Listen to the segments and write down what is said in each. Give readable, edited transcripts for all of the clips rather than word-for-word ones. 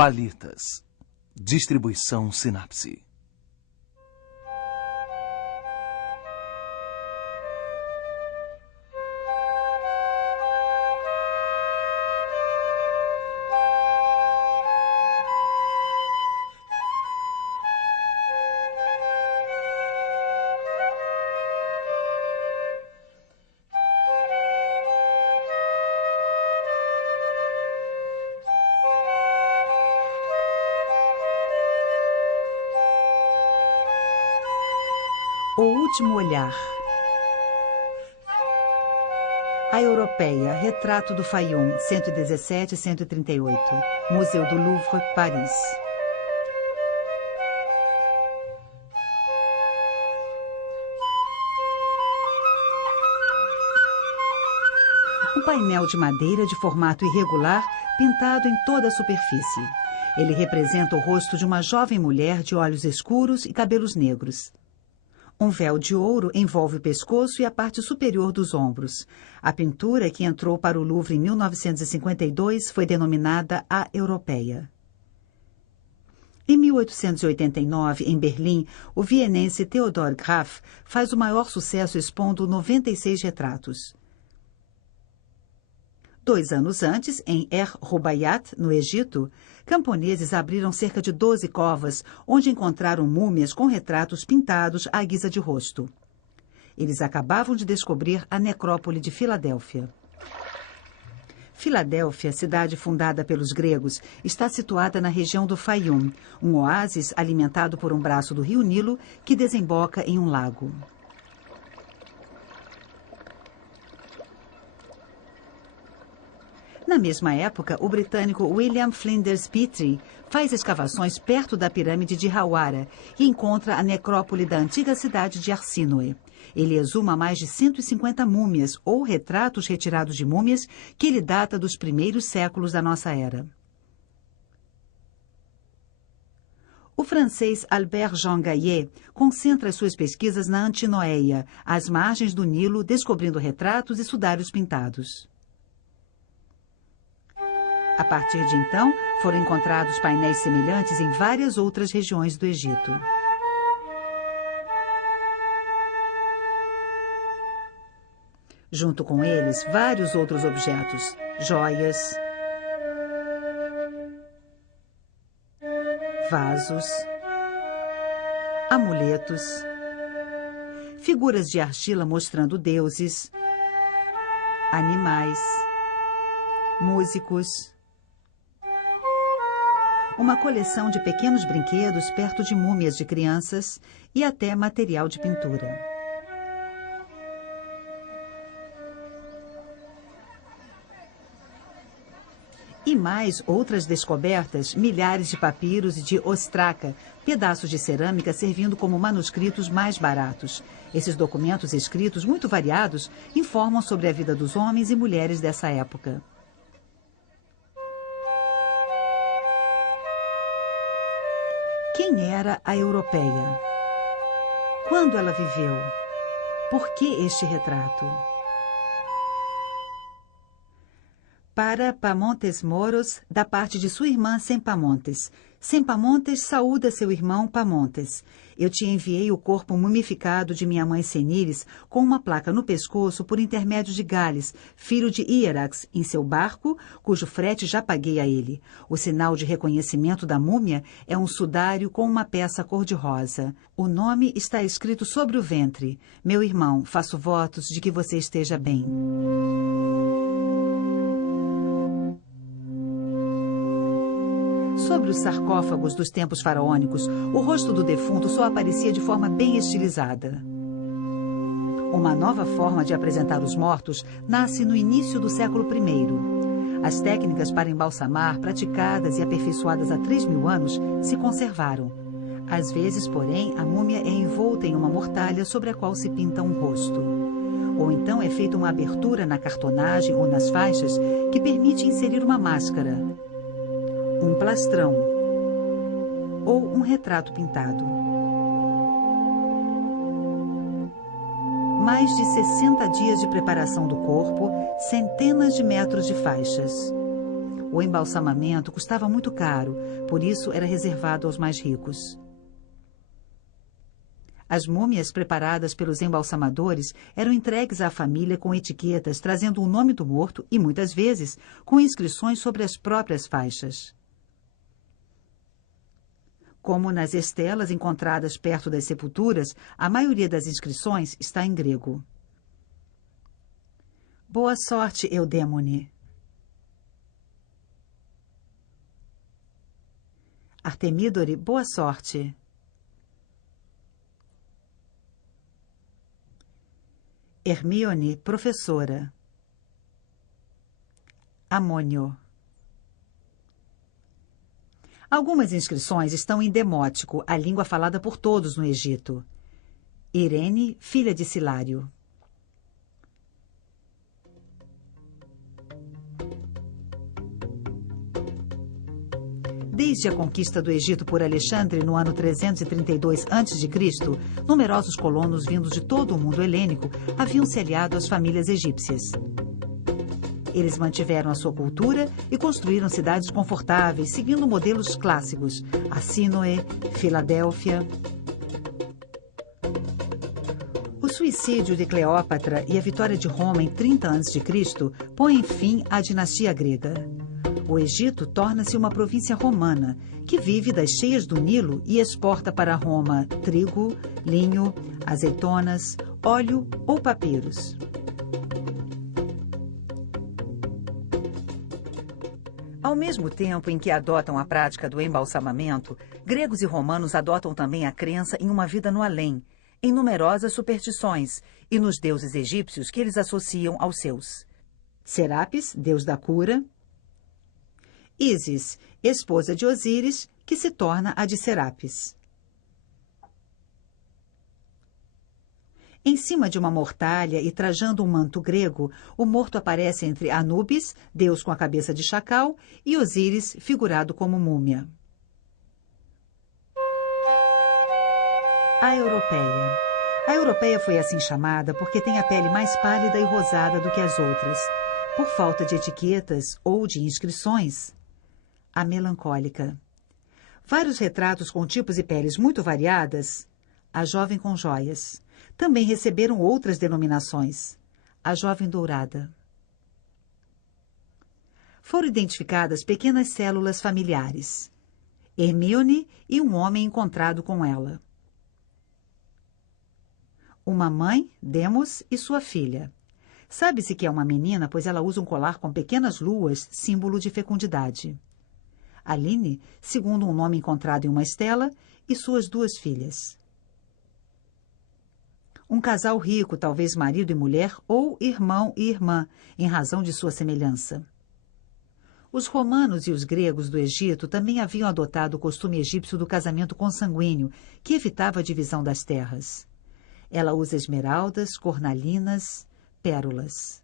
Palitas. Distribuição Sinapse. O Último Olhar. A Europeia, Retrato do Fayum, 117-138. Museu do Louvre, Paris. Um painel de madeira de formato irregular, pintado em toda a superfície. Ele representa o rosto de uma jovem mulher de olhos escuros e cabelos negros. Um véu de ouro envolve o pescoço e a parte superior dos ombros. A pintura, que entrou para o Louvre em 1952, foi denominada A Europeia. Em 1889, em Berlim, o vienense Theodor Graf faz o maior sucesso expondo 96 retratos. 2 anos antes, em Er-Rubaiyat, no Egito, camponeses abriram cerca de 12 covas, onde encontraram múmias com retratos pintados à guisa de rosto. Eles acabavam de descobrir a necrópole de Filadélfia. Filadélfia, cidade fundada pelos gregos, está situada na região do Fayum, um oásis alimentado por um braço do rio Nilo que desemboca em um lago. Na mesma época, o britânico William Flinders Petrie faz escavações perto da pirâmide de Hawara e encontra a necrópole da antiga cidade de Arsínoe. Ele exuma mais de 150 múmias ou retratos retirados de múmias que ele data dos primeiros séculos da nossa era. O francês Albert Jean Gaillet concentra suas pesquisas na Antinoéia, às margens do Nilo, descobrindo retratos e sudários pintados. A partir de então, foram encontrados painéis semelhantes em várias outras regiões do Egito. Junto com eles, vários outros objetos, joias, vasos, amuletos, figuras de argila mostrando deuses, animais, músicos, uma coleção de pequenos brinquedos perto de múmias de crianças e até material de pintura. E mais outras descobertas, milhares de papiros de ostraca, pedaços de cerâmica servindo como manuscritos mais baratos. Esses documentos escritos, muito variados, informam sobre a vida dos homens e mulheres dessa época. Quem era a Europeia? Quando ela viveu? Por que este retrato? Para Pamontes Moros, da parte de sua irmã Sempamontes. Sempamontes saúda seu irmão Pamontes. Eu te enviei o corpo mumificado de minha mãe Seníris com uma placa no pescoço por intermédio de Gales, filho de Hierax, em seu barco, cujo frete já paguei a ele. O sinal de reconhecimento da múmia é um sudário com uma peça cor-de-rosa. O nome está escrito sobre o ventre. Meu irmão, faço votos de que você esteja bem. Sobre os sarcófagos dos tempos faraônicos, o rosto do defunto só aparecia de forma bem estilizada. Uma nova forma de apresentar os mortos nasce no início do século I. As técnicas para embalsamar, praticadas e aperfeiçoadas há 3.000 anos, se conservaram. Às vezes, porém, a múmia é envolta em uma mortalha sobre a qual se pinta um rosto. Ou então é feita uma abertura na cartonagem ou nas faixas que permite inserir uma máscara, um plastrão ou um retrato pintado. Mais de 60 dias de preparação do corpo, centenas de metros de faixas. O embalsamamento custava muito caro, por isso era reservado aos mais ricos. As múmias preparadas pelos embalsamadores eram entregues à família com etiquetas trazendo o nome do morto e, muitas vezes, com inscrições sobre as próprias faixas. Como nas estelas encontradas perto das sepulturas, a maioria das inscrições está em grego. Boa sorte, Eudêmone. Artemídore, boa sorte. Hermíone, professora. Amônio. Algumas inscrições estão em demótico, a língua falada por todos no Egito. Irene, filha de Silário. Desde a conquista do Egito por Alexandre no ano 332 a.C., numerosos colonos vindos de todo o mundo helênico haviam se aliado às famílias egípcias. Eles mantiveram a sua cultura e construíram cidades confortáveis, seguindo modelos clássicos, Assínoe, Filadélfia. O suicídio de Cleópatra e a vitória de Roma em 30 a.C. põem fim à dinastia grega. O Egito torna-se uma província romana, que vive das cheias do Nilo e exporta para Roma trigo, linho, azeitonas, óleo ou papiros. Ao mesmo tempo em que adotam a prática do embalsamamento, gregos e romanos adotam também a crença em uma vida no além, em numerosas superstições e nos deuses egípcios que eles associam aos seus. Serapis, deus da cura. Ísis, esposa de Osíris, que se torna a de Serapis. Em cima de uma mortalha e trajando um manto grego, o morto aparece entre Anubis, deus com a cabeça de chacal, e Osíris, figurado como múmia. A europeia. A europeia foi assim chamada porque tem a pele mais pálida e rosada do que as outras. Por falta de etiquetas ou de inscrições, a melancólica. Vários retratos com tipos e peles muito variadas, a jovem com joias. Também receberam outras denominações, a jovem dourada. Foram identificadas pequenas células familiares, Hermíone e um homem encontrado com ela. Uma mãe, Demos, e sua filha. Sabe-se que é uma menina, pois ela usa um colar com pequenas luas, símbolo de fecundidade. Aline, segundo um nome encontrado em uma estela, e suas duas filhas. Um casal rico, talvez marido e mulher, ou irmão e irmã, em razão de sua semelhança. Os romanos e os gregos do Egito também haviam adotado o costume egípcio do casamento consanguíneo, que evitava a divisão das terras. Ela usa esmeraldas, cornalinas, pérolas.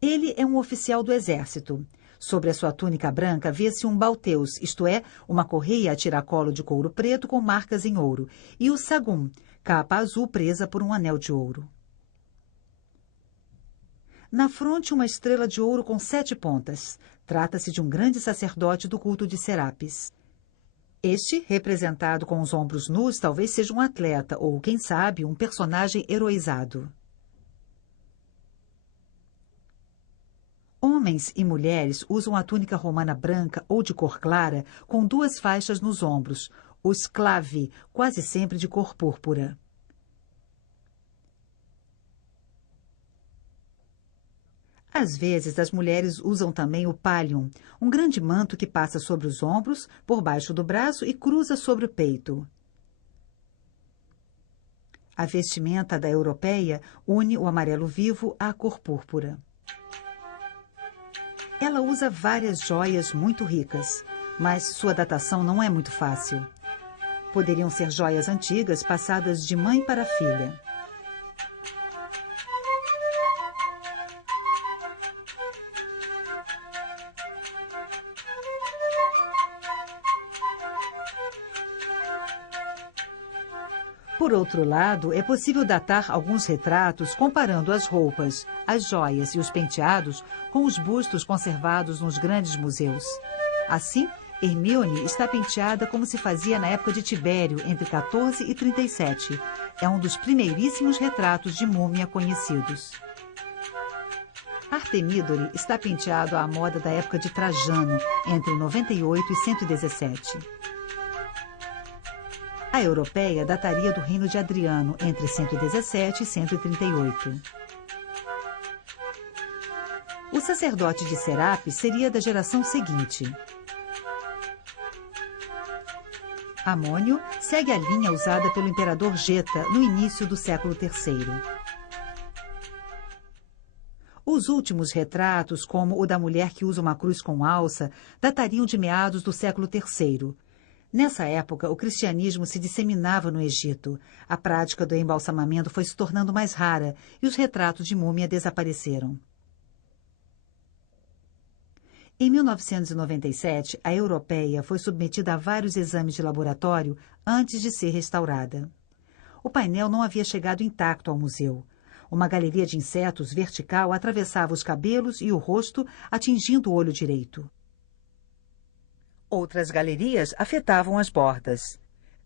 Ele é um oficial do exército. Sobre a sua túnica branca vê-se um balteus, isto é, uma correia a tiracolo de couro preto com marcas em ouro, e o sagum, capa azul presa por um anel de ouro. Na fronte, uma estrela de ouro com 7 pontas. Trata-se de um grande sacerdote do culto de Serapis. Este, representado com os ombros nus, talvez seja um atleta ou, quem sabe, um personagem heroizado. Homens e mulheres usam a túnica romana branca ou de cor clara, com 2 faixas nos ombros, os clavi, quase sempre de cor púrpura. Às vezes, as mulheres usam também o pallium, um grande manto que passa sobre os ombros, por baixo do braço e cruza sobre o peito. A vestimenta da europeia une o amarelo vivo à cor púrpura. Ela usa várias joias muito ricas, mas sua datação não é muito fácil. Poderiam ser joias antigas passadas de mãe para filha. Por outro lado, é possível datar alguns retratos comparando as roupas, as joias e os penteados com os bustos conservados nos grandes museus. Assim, Hermíone está penteada como se fazia na época de Tibério, entre 14 e 37. É um dos primeiríssimos retratos de múmia conhecidos. Artemídore está penteado à moda da época de Trajano, entre 98 e 117. A europeia dataria do reino de Adriano, entre 117 e 138. O sacerdote de Serapis seria da geração seguinte. Amônio segue a linha usada pelo imperador Geta no início do século III. Os últimos retratos, como o da mulher que usa uma cruz com alça, datariam de meados do século III. Nessa época, o cristianismo se disseminava no Egito. A prática do embalsamamento foi se tornando mais rara e os retratos de múmia desapareceram. Em 1997, a europeia foi submetida a vários exames de laboratório antes de ser restaurada. O painel não havia chegado intacto ao museu. Uma galeria de insetos vertical atravessava os cabelos e o rosto, atingindo o olho direito. Outras galerias afetavam as bordas.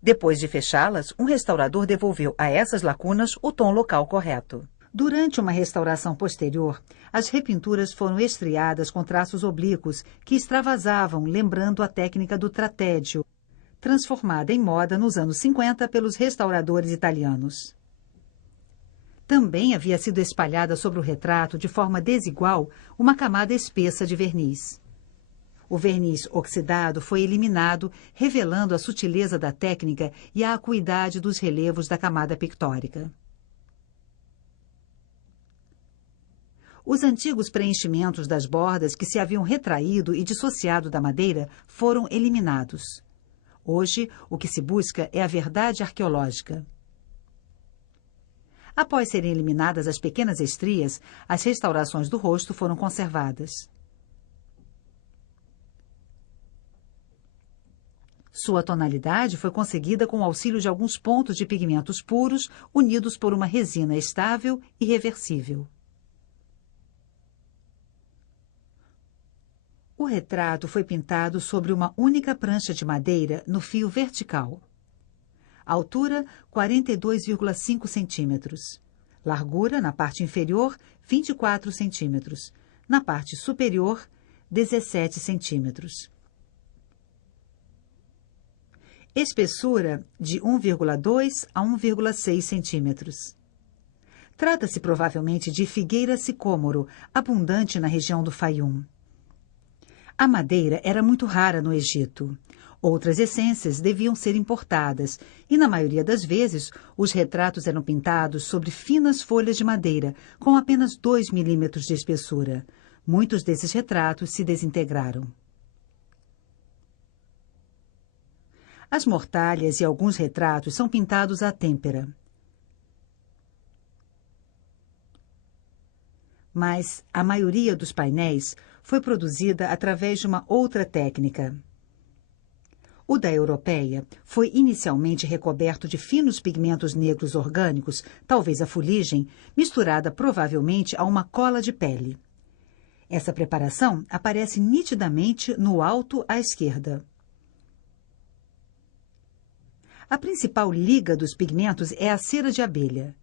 Depois de fechá-las, um restaurador devolveu a essas lacunas o tom local correto. Durante uma restauração posterior, as repinturas foram estriadas com traços oblíquos que extravasavam, lembrando a técnica do tratédio, transformada em moda nos anos 50 pelos restauradores italianos. Também havia sido espalhada sobre o retrato, de forma desigual, uma camada espessa de verniz. O verniz oxidado foi eliminado, revelando a sutileza da técnica e a acuidade dos relevos da camada pictórica. Os antigos preenchimentos das bordas que se haviam retraído e dissociado da madeira foram eliminados. Hoje, o que se busca é a verdade arqueológica. Após serem eliminadas as pequenas estrias, as restaurações do rosto foram conservadas. Sua tonalidade foi conseguida com o auxílio de alguns pontos de pigmentos puros, unidos por uma resina estável e reversível. O retrato foi pintado sobre uma única prancha de madeira no fio vertical. Altura, 42,5 centímetros. Largura, na parte inferior, 24 centímetros. Na parte superior, 17 centímetros. Espessura, de 1,2 a 1,6 centímetros. Trata-se provavelmente de figueira sicômoro, abundante na região do Faium. A madeira era muito rara no Egito. Outras essências deviam ser importadas e, na maioria das vezes, os retratos eram pintados sobre finas folhas de madeira, com apenas 2 milímetros de espessura. Muitos desses retratos se desintegraram. As mortalhas e alguns retratos são pintados à têmpera. Mas a maioria dos painéis foi produzida através de uma outra técnica. O da europeia foi inicialmente recoberto de finos pigmentos negros orgânicos, talvez a fuligem, misturada provavelmente a uma cola de pele. Essa preparação aparece nitidamente no alto à esquerda. A principal liga dos pigmentos é a cera de abelha.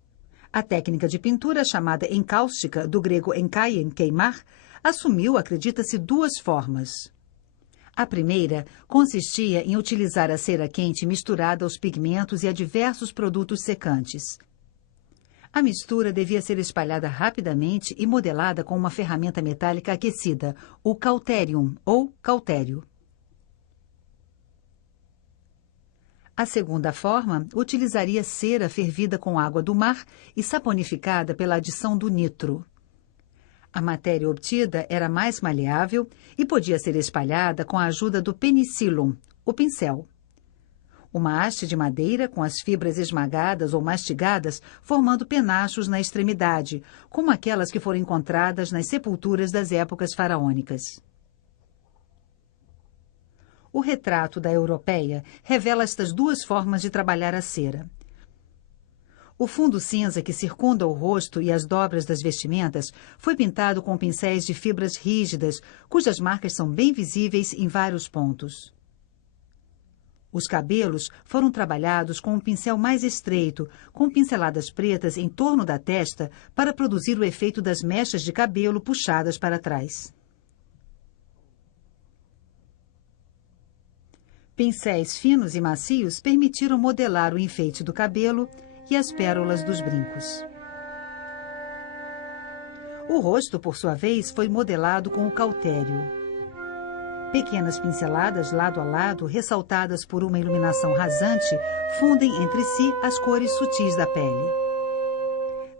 A técnica de pintura chamada encáustica, do grego enkaien, queimar, assumiu, acredita-se, duas formas. A primeira consistia em utilizar a cera quente misturada aos pigmentos e a diversos produtos secantes. A mistura devia ser espalhada rapidamente e modelada com uma ferramenta metálica aquecida, o cauterium, ou cautério. A segunda forma utilizaria cera fervida com água do mar e saponificada pela adição do nitro. A matéria obtida era mais maleável e podia ser espalhada com a ajuda do penicillum, o pincel. Uma haste de madeira com as fibras esmagadas ou mastigadas, formando penachos na extremidade, como aquelas que foram encontradas nas sepulturas das épocas faraônicas. O retrato da europeia revela estas duas formas de trabalhar a cera. O fundo cinza que circunda o rosto e as dobras das vestimentas foi pintado com pincéis de fibras rígidas, cujas marcas são bem visíveis em vários pontos. Os cabelos foram trabalhados com um pincel mais estreito, com pinceladas pretas em torno da testa para produzir o efeito das mechas de cabelo puxadas para trás. Pincéis finos e macios permitiram modelar o enfeite do cabelo e as pérolas dos brincos. O rosto, por sua vez, foi modelado com o cautério. Pequenas pinceladas lado a lado, ressaltadas por uma iluminação rasante, fundem entre si as cores sutis da pele.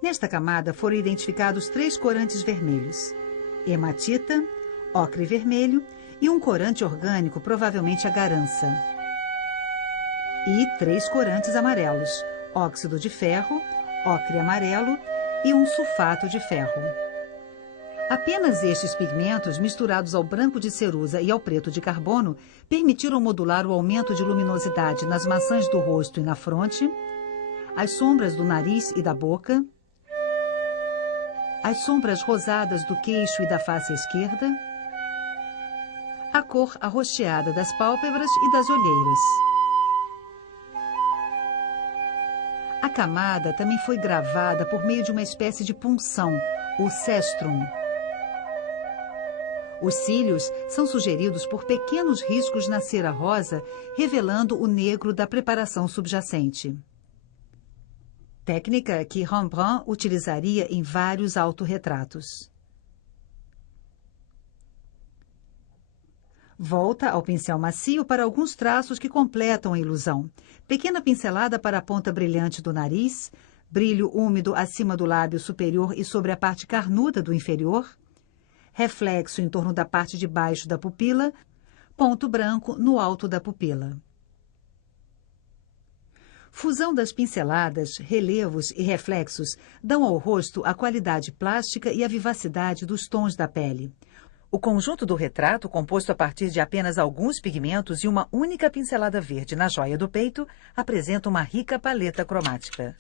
Nesta camada foram identificados 3 corantes vermelhos: hematita, ocre vermelho e um corante orgânico, provavelmente a garança. E 3 corantes amarelos: óxido de ferro, ocre amarelo e um sulfato de ferro. Apenas estes pigmentos, misturados ao branco de cerusa e ao preto de carbono, permitiram modular o aumento de luminosidade nas maçãs do rosto e na fronte, as sombras do nariz e da boca, as sombras rosadas do queixo e da face esquerda, a cor arroxeada das pálpebras e das olheiras. A camada também foi gravada por meio de uma espécie de punção, o cestrum. Os cílios são sugeridos por pequenos riscos na cera rosa, revelando o negro da preparação subjacente. Técnica que Rembrandt utilizaria em vários autorretratos. Volta ao pincel macio para alguns traços que completam a ilusão. Pequena pincelada para a ponta brilhante do nariz, brilho úmido acima do lábio superior e sobre a parte carnuda do inferior, reflexo em torno da parte de baixo da pupila, ponto branco no alto da pupila. Fusão das pinceladas, relevos e reflexos dão ao rosto a qualidade plástica e a vivacidade dos tons da pele. O conjunto do retrato, composto a partir de apenas alguns pigmentos e uma única pincelada verde na joia do peito, apresenta uma rica paleta cromática.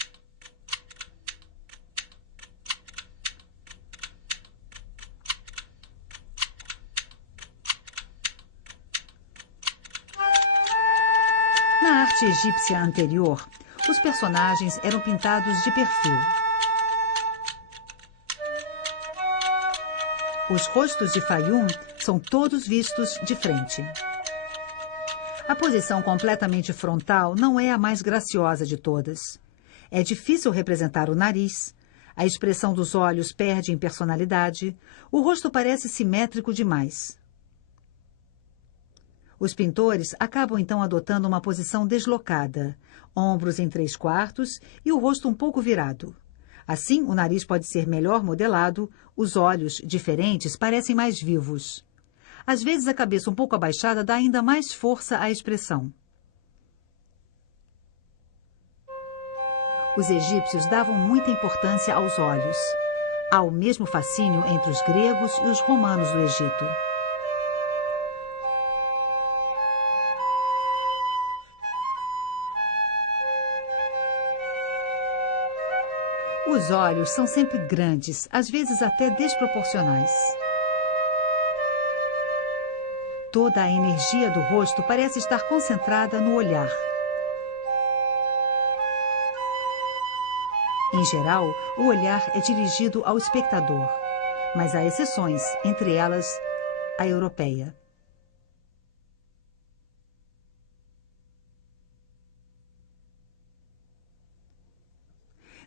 Na arte egípcia anterior, os personagens eram pintados de perfil. Os rostos de Fayum são todos vistos de frente. A posição completamente frontal não é a mais graciosa de todas. É difícil representar o nariz, a expressão dos olhos perde em personalidade, o rosto parece simétrico demais. Os pintores acabam então adotando uma posição deslocada, ombros em 3/4 e o rosto um pouco virado. Assim, o nariz pode ser melhor modelado, os olhos, diferentes, parecem mais vivos. Às vezes, a cabeça um pouco abaixada dá ainda mais força à expressão. Os egípcios davam muita importância aos olhos. Há o mesmo fascínio entre os gregos e os romanos do Egito. Os olhos são sempre grandes, às vezes até desproporcionais. Toda a energia do rosto parece estar concentrada no olhar. Em geral, o olhar é dirigido ao espectador, mas há exceções, entre elas a europeia.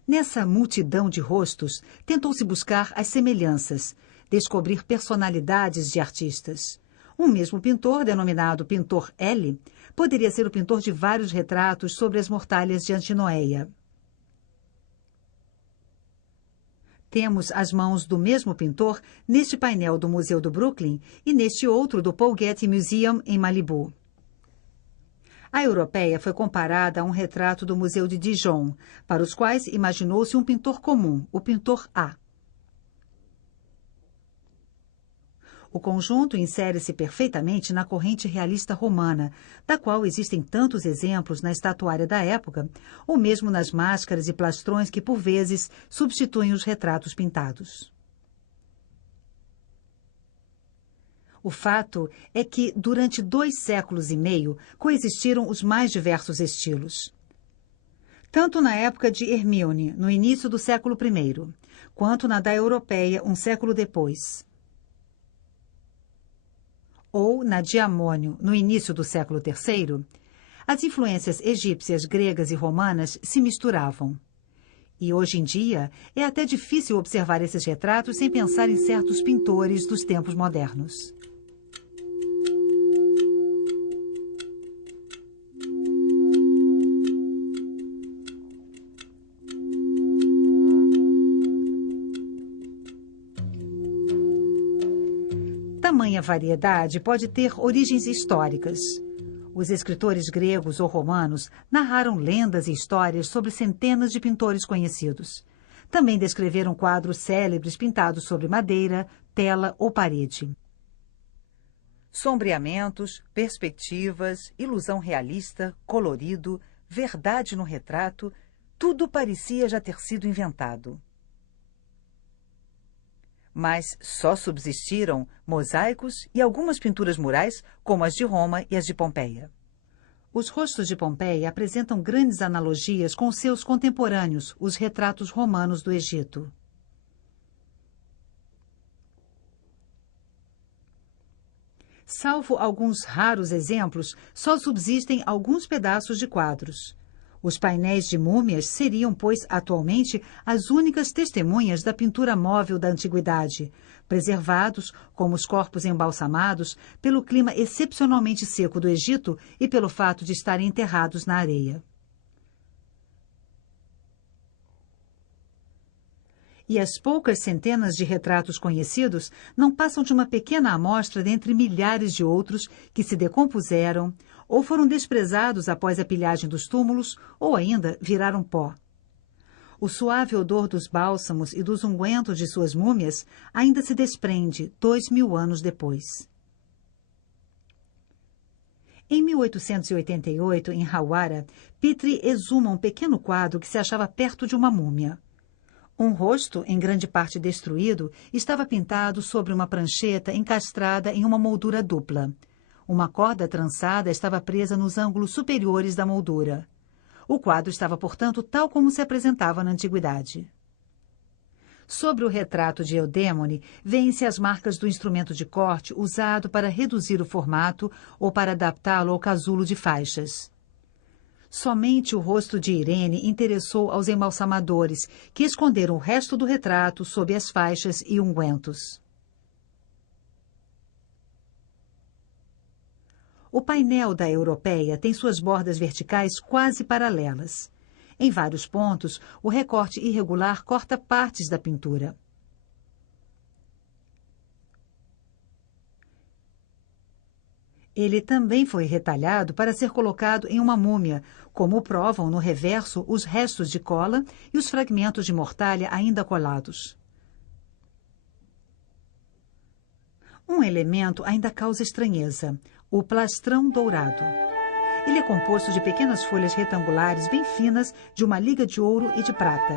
Nessa multidão de rostos, tentou-se buscar as semelhanças, descobrir personalidades de artistas. Um mesmo pintor, denominado Pintor L, poderia ser o pintor de vários retratos sobre as mortalhas de Antinoéia. Temos as mãos do mesmo pintor neste painel do Museu do Brooklyn e neste outro do Paul Getty Museum, em Malibu. A europeia foi comparada a um retrato do Museu de Dijon, para os quais imaginou-se um pintor comum, o pintor A. O conjunto insere-se perfeitamente na corrente realista romana, da qual existem tantos exemplos na estatuária da época, ou mesmo nas máscaras e plastrões que, por vezes, substituem os retratos pintados. O fato é que, durante 2 séculos e meio, coexistiram os mais diversos estilos. Tanto na época de Hermíone, no início do século I, quanto na da Europeia, um século depois, ou na de Amônio, no início do século III, as influências egípcias, gregas e romanas se misturavam. E hoje em dia é até difícil observar esses retratos sem pensar em certos pintores dos tempos modernos. Tamanha variedade pode ter origens históricas. Os escritores gregos ou romanos narraram lendas e histórias sobre centenas de pintores conhecidos. Também descreveram quadros célebres pintados sobre madeira, tela ou parede. Sombreamentos, perspectivas, ilusão realista, colorido, verdade no retrato, tudo parecia já ter sido inventado. Mas só subsistiram mosaicos e algumas pinturas murais, como as de Roma e as de Pompeia. Os rostos de Pompeia apresentam grandes analogias com seus contemporâneos, os retratos romanos do Egito. Salvo alguns raros exemplos, só subsistem alguns pedaços de quadros. Os painéis de múmias seriam, pois, atualmente, as únicas testemunhas da pintura móvel da antiguidade, preservados, como os corpos embalsamados, pelo clima excepcionalmente seco do Egito e pelo fato de estarem enterrados na areia. E as poucas centenas de retratos conhecidos não passam de uma pequena amostra dentre milhares de outros que se decompuseram, ou foram desprezados após a pilhagem dos túmulos, ou ainda viraram pó. O suave odor dos bálsamos e dos ungüentos de suas múmias ainda se desprende 2000 anos depois. Em 1888, em Hawara, Petrie exuma um pequeno quadro que se achava perto de uma múmia. Um rosto, em grande parte destruído, estava pintado sobre uma prancheta encastrada em uma moldura dupla. Uma corda trançada estava presa nos ângulos superiores da moldura. O quadro estava, portanto, tal como se apresentava na antiguidade. Sobre o retrato de Eudémone, vêem-se as marcas do instrumento de corte usado para reduzir o formato ou para adaptá-lo ao casulo de faixas. Somente o rosto de Irene interessou aos embalsamadores, que esconderam o resto do retrato sob as faixas e ungüentos. O painel da Europeia tem suas bordas verticais quase paralelas. Em vários pontos, o recorte irregular corta partes da pintura. Ele também foi retalhado para ser colocado em uma múmia, como provam no reverso os restos de cola e os fragmentos de mortalha ainda colados. Um elemento ainda causa estranheza: o plastrão dourado. Ele é composto de pequenas folhas retangulares bem finas de uma liga de ouro e de prata.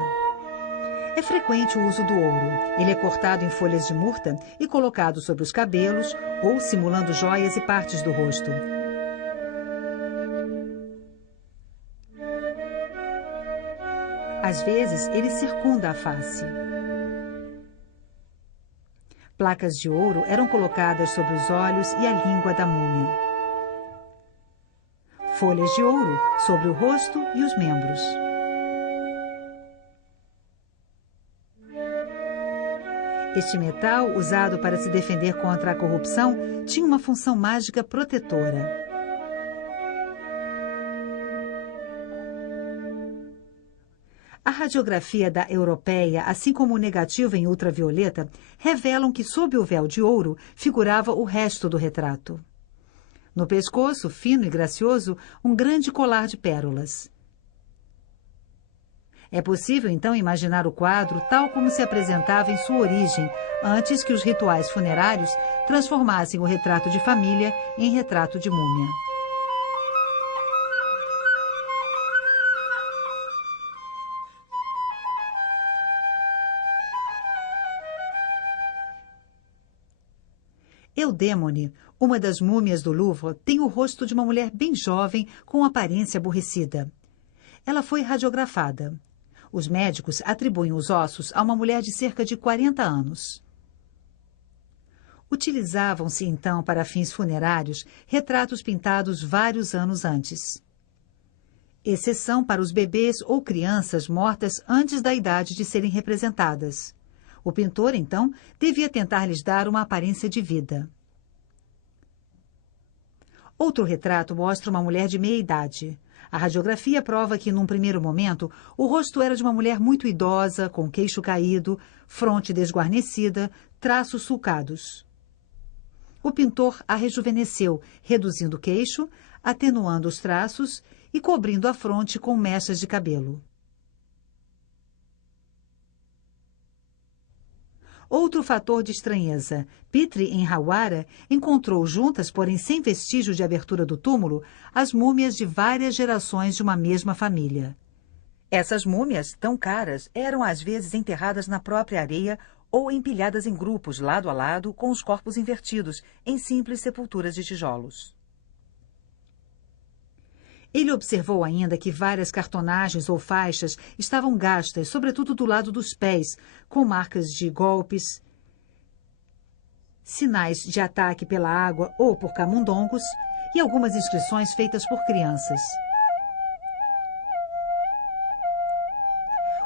É frequente o uso do ouro. Ele é cortado em folhas de murta e colocado sobre os cabelos ou simulando joias e partes do rosto. Às vezes, ele circunda a face. Placas de ouro eram colocadas sobre os olhos e a língua da múmia. Folhas de ouro sobre o rosto e os membros. Este metal, usado para se defender contra a corrupção, tinha uma função mágica protetora. A radiografia da Europeia, assim como o negativo em ultravioleta, revelam que sob o véu de ouro figurava o resto do retrato. No pescoço, fino e gracioso, um grande colar de pérolas. É possível, então, imaginar o quadro tal como se apresentava em sua origem, antes que os rituais funerários transformassem o retrato de família em retrato de múmia. Eudémone, uma das múmias do Louvre, tem o rosto de uma mulher bem jovem com aparência aborrecida. Ela foi radiografada. Os médicos atribuem os ossos a uma mulher de cerca de 40 anos. Utilizavam-se, então, para fins funerários, retratos pintados vários anos antes. Exceção para os bebês ou crianças mortas antes da idade de serem representadas. O pintor, então, devia tentar lhes dar uma aparência de vida. Outro retrato mostra uma mulher de meia idade. A radiografia prova que, num primeiro momento, o rosto era de uma mulher muito idosa, com queixo caído, fronte desguarnecida, traços sulcados. O pintor a rejuvenesceu, reduzindo o queixo, atenuando os traços e cobrindo a fronte com mechas de cabelo. Outro fator de estranheza. Petrie, em Hawara, encontrou juntas, porém sem vestígio de abertura do túmulo, as múmias de várias gerações de uma mesma família. Essas múmias, tão caras, eram às vezes enterradas na própria areia ou empilhadas em grupos, lado a lado, com os corpos invertidos, em simples sepulturas de tijolos. Ele observou ainda que várias cartonagens ou faixas estavam gastas, sobretudo do lado dos pés, com marcas de golpes, sinais de ataque pela água ou por camundongos e algumas inscrições feitas por crianças.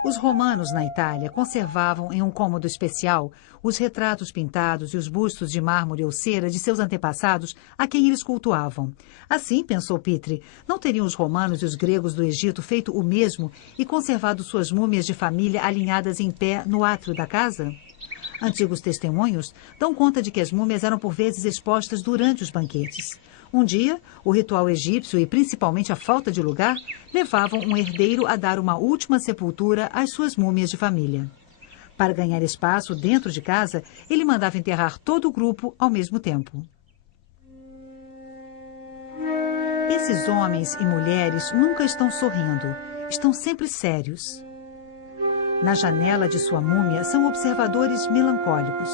Os romanos na Itália conservavam em um cômodo especial os retratos pintados e os bustos de mármore ou cera de seus antepassados a quem eles cultuavam. Assim, pensou Petrie, não teriam os romanos e os gregos do Egito feito o mesmo e conservado suas múmias de família alinhadas em pé no átrio da casa? Antigos testemunhos dão conta de que as múmias eram por vezes expostas durante os banquetes. Um dia, o ritual egípcio e principalmente a falta de lugar levavam um herdeiro a dar uma última sepultura às suas múmias de família. Para ganhar espaço dentro de casa, ele mandava enterrar todo o grupo ao mesmo tempo. Esses homens e mulheres nunca estão sorrindo, estão sempre sérios. Na janela de sua múmia são observadores melancólicos.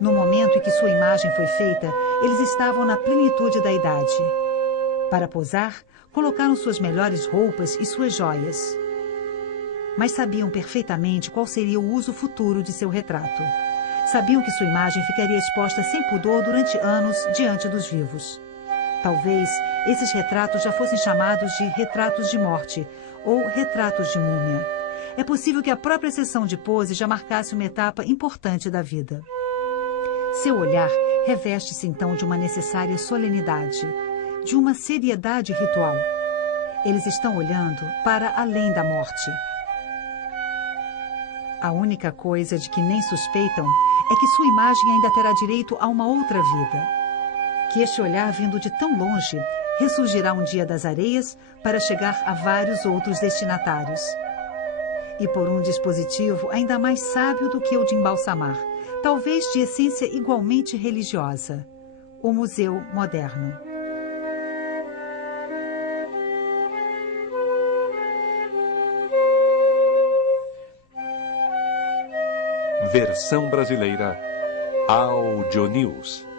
No momento em que sua imagem foi feita, eles estavam na plenitude da idade. Para posar, colocaram suas melhores roupas e suas joias. Mas sabiam perfeitamente qual seria o uso futuro de seu retrato. Sabiam que sua imagem ficaria exposta sem pudor durante anos diante dos vivos. Talvez esses retratos já fossem chamados de retratos de morte ou retratos de múmia. É possível que a própria sessão de pose já marcasse uma etapa importante da vida. Seu olhar reveste-se então de uma necessária solenidade, de uma seriedade ritual. Eles estão olhando para além da morte. A única coisa de que nem suspeitam é que sua imagem ainda terá direito a uma outra vida. Que este olhar vindo de tão longe ressurgirá um dia das areias para chegar a vários outros destinatários. E por um dispositivo ainda mais sábio do que o de embalsamar, talvez de essência igualmente religiosa, o Museu Moderno. Versão brasileira Audio News.